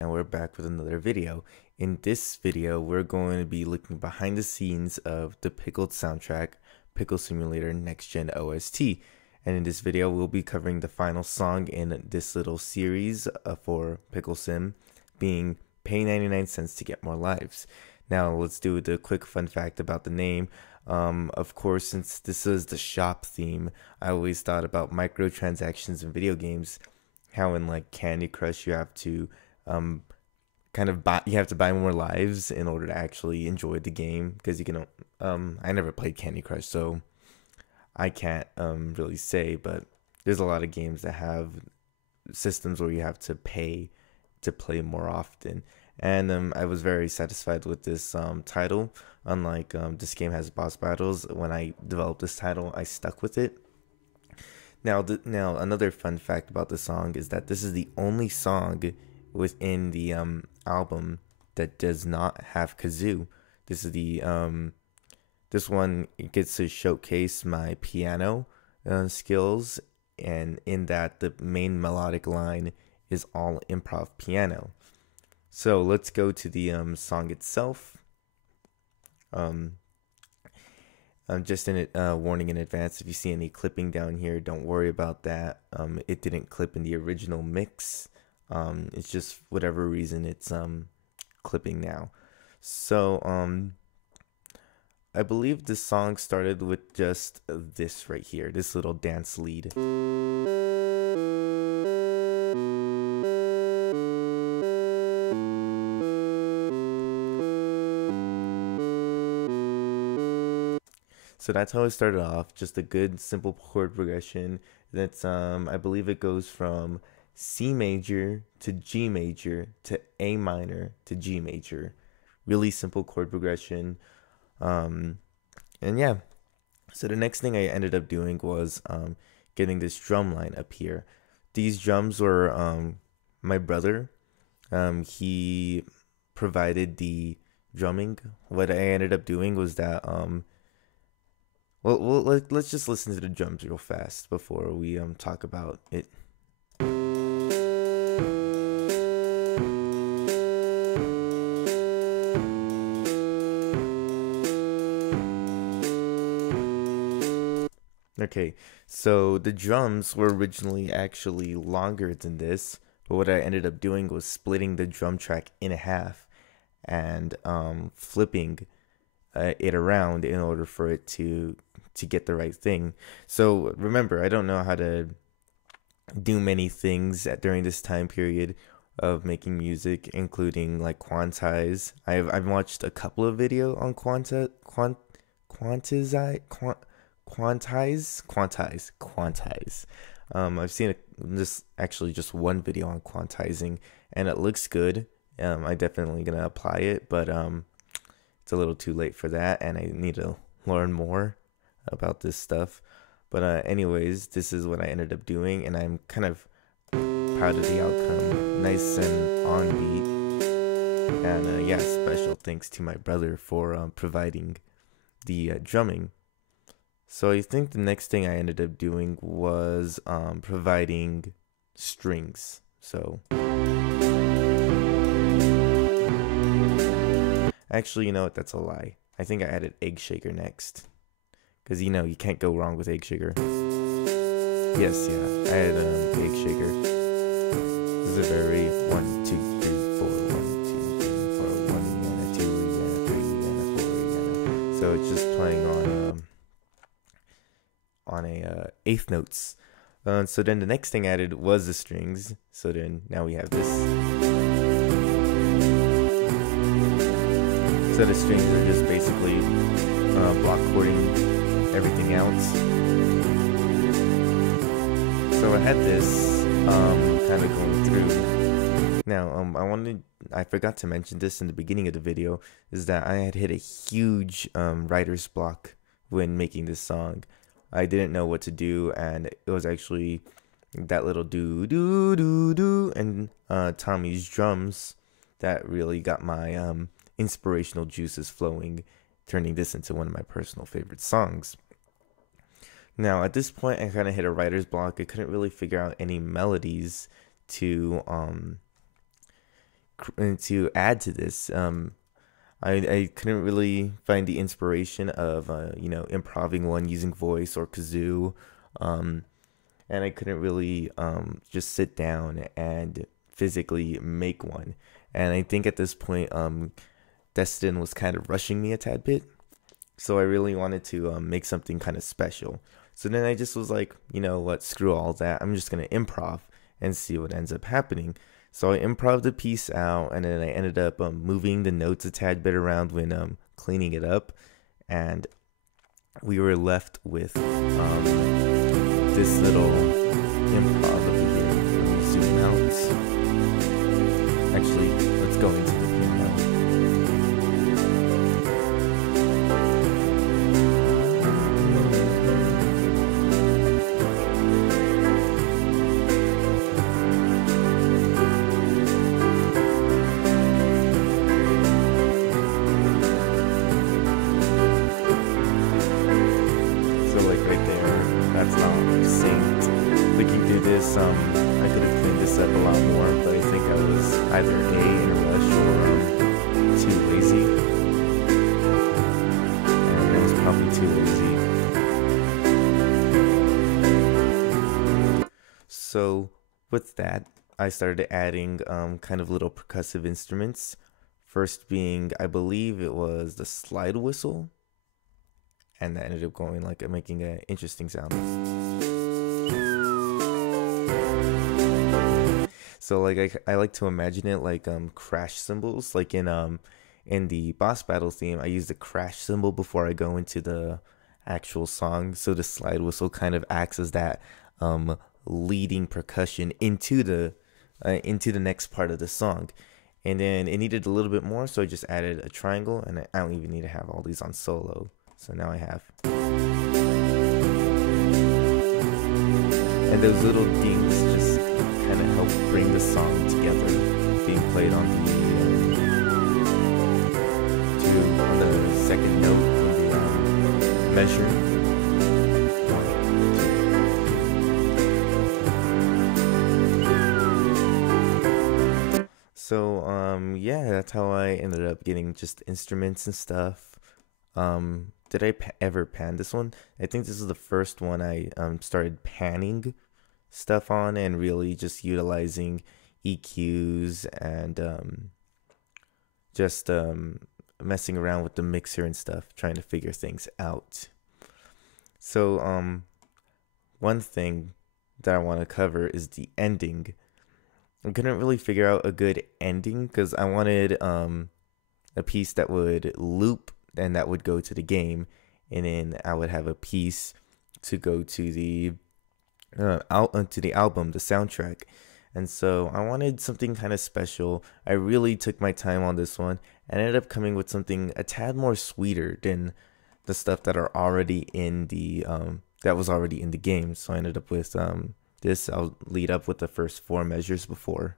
And we're back with another video. In this video, we're going to be looking behind the scenes of the Pickled soundtrack, Pickle Simulator Next Gen OST. And in this video, we'll be covering the final song in this little series for Pickle Sim, being Pay 99 cents to get more lives. Now, let's do the quick fun fact about the name. Of course, since this is the shop theme, I always thought about microtransactions in video games, how in like Candy Crush you have to kind of buy, you have to buy more lives in order to actually enjoy the game, because you can I never played Candy Crush, so I can't really say, but there's a lot of games that have systems where you have to pay to play more often. And I was very satisfied with this title. Unlike this game has boss battles, when I developed this title, I stuck with it. Now, another fun fact about the song is that this is the only song within the album that does not have kazoo. This is the this one gets to showcase my piano skills, and in that the main melodic line is all improv piano. So let's go to the song itself. Just in it, warning in advance, if you see any clipping down here, don't worry about that. It didn't clip in the original mix. It's just whatever reason it's clipping now. So I believe this song started with just this right here, this little dance lead. So that's how it started off, just a good simple chord progression. That's I believe it goes from C major to G major to A minor to G major. Really simple chord progression. And yeah, so the next thing I ended up doing was getting this drum line up here. These drums were my brother. He provided the drumming. What I ended up doing was that let's just listen to the drums real fast before we talk about it. Okay, so the drums were originally actually longer than this, but what I ended up doing was splitting the drum track in half and flipping it around in order for it to get the right thing. So remember, I don't know how to do many things during this time period of making music, including like quantize. I've watched a couple of video on quantize. I've seen just one video on quantizing, and it looks good. I definitely gonna apply it, but it's a little too late for that, and I need to learn more about this stuff. But anyways, this is what I ended up doing, and I'm kind of proud of the outcome. Nice and on beat. And yeah, special thanks to my brother for providing the drumming. So I think the next thing I ended up doing was providing strings. So actually, you know what? That's a lie. I think I added egg shaker next, because you know you can't go wrong with egg shaker. Yes, yeah, I added egg shaker. This is a very 1, 2, 3, 4, 1, 2, 3, 4, 1 and a 2 and a 3 and a 4 and a... So it's just playing on a eighth notes. So then the next thing I added was the strings. So then now we have this. So the strings are just basically block chording everything else. So I had this kind of going through. Now I forgot to mention this in the beginning of the video, is that I had hit a huge writer's block when making this song. I didn't know what to do, and it was actually that little do do do do and Tommy's drums that really got my inspirational juices flowing, turning this into one of my personal favorite songs. Now at this point, I kind of hit a writer's block. I couldn't really figure out any melodies to to add to this. I couldn't really find the inspiration of improving one using voice or kazoo, um, and I couldn't really just sit down and physically make one. And I think at this point, Destin was kind of rushing me a tad bit, so I really wanted to make something kind of special. So then I just was like, you know what, screw all that. I'm just gonna improv and see what ends up happening. So I improv the piece out, and then I ended up moving the notes a tad bit around when cleaning it up, and we were left with this little improv over here. Let me zoom out. Actually, let's go into the piano. That's not synced. Looking through this, I could have cleaned this up a lot more, but I think I was either A, in a rush, or too lazy. And I was probably too lazy. So with that, I started adding kind of little percussive instruments. First being, I believe it was the slide whistle. And that ended up going like making an interesting sound. So like I like to imagine it like crash cymbals, like in the boss battle theme. I use the crash cymbal before I go into the actual song. So the slide whistle kind of acts as that leading percussion into the next part of the song. And then it needed a little bit more, so I just added a triangle, and I don't even need to have all these on solo. So now I have. And those little dings just kind of help bring the song together, being played on the second note in the measure. So yeah, that's how I ended up getting just instruments and stuff. Did I ever pan this one? I think this is the first one I started panning stuff on and really just utilizing EQs and just messing around with the mixer and stuff, trying to figure things out. So one thing that I want to cover is the ending. I couldn't really figure out a good ending because I wanted a piece that would loop and that would go to the game, and then I would have a piece to go to the album, the soundtrack. And so I wanted something kind of special. I really took my time on this one and ended up coming with something a tad more sweeter than the stuff that are already in the that was already in the game. So I ended up with this. I'll lead up with the first 4 measures before.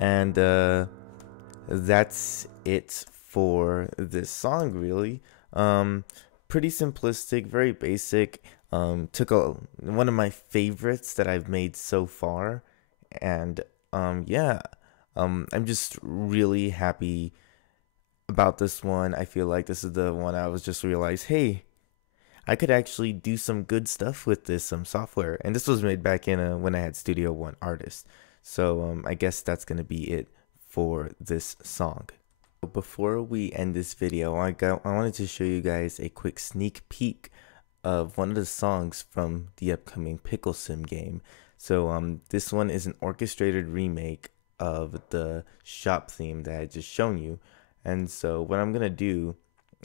And that's it for this song, really. Pretty simplistic, very basic. Took one of my favorites that I've made so far. And yeah, I'm just really happy about this one. I feel like this is the one I was just realized, hey, I could actually do some good stuff with this software. And this was made back in when I had Studio One Artist. So I guess that's going to be it for this song. Before we end this video, I wanted to show you guys a quick sneak peek of one of the songs from the upcoming Pickle Sim game. So this one is an orchestrated remake of the shop theme that I just shown you. And so what I'm gonna do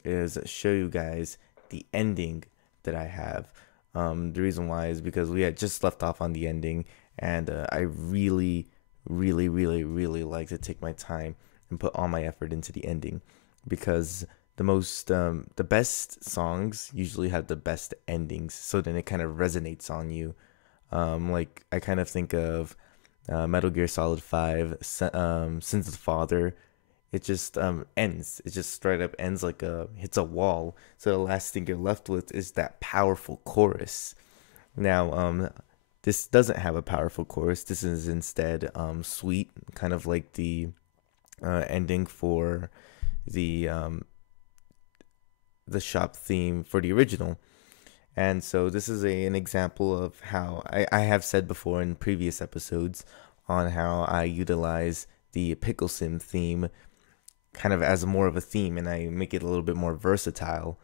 is show you guys the ending that I have. The reason why is because we had just left off on the ending, and I really like to take my time and put all my effort into the ending, because the best songs usually have the best endings, so then it kind of resonates on you. Like I kind of think of Metal Gear Solid 5, Sins of the Father. It just ends. It just straight up ends like hits a wall. So the last thing you're left with is that powerful chorus. Now, this doesn't have a powerful chorus. This is instead sweet, kind of like the ending for the the shop theme for the original. And so this is an example of how I have said before in previous episodes on how I utilize the Pickle Sim theme kind of as more of a theme, and I make it a little bit more versatile.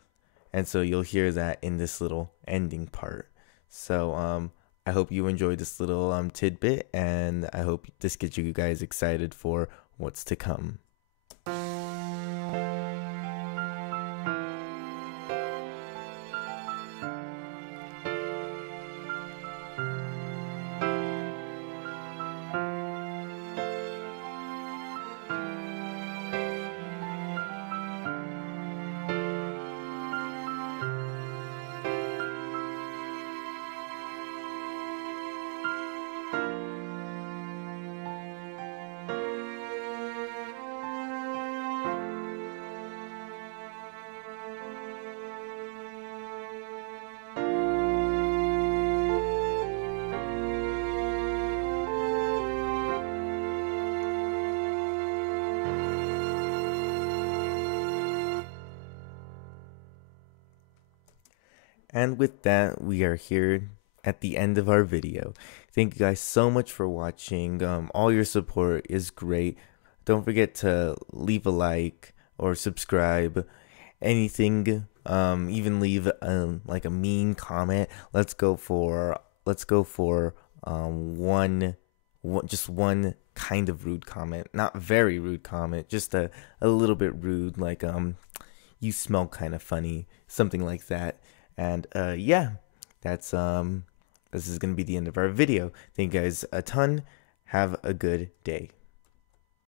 And so you'll hear that in this little ending part. So I hope you enjoyed this little tidbit, and I hope this gets you guys excited for what's to come. And with that, we are here at the end of our video. Thank you guys so much for watching. All your support is great. Don't forget to leave a like or subscribe. Anything, even leave like a mean comment. Let's go for just one kind of rude comment, not very rude comment, just a little bit rude, like you smell kind of funny, something like that. And yeah, that's this is gonna be the end of our video. Thank you guys a ton. Have a good day.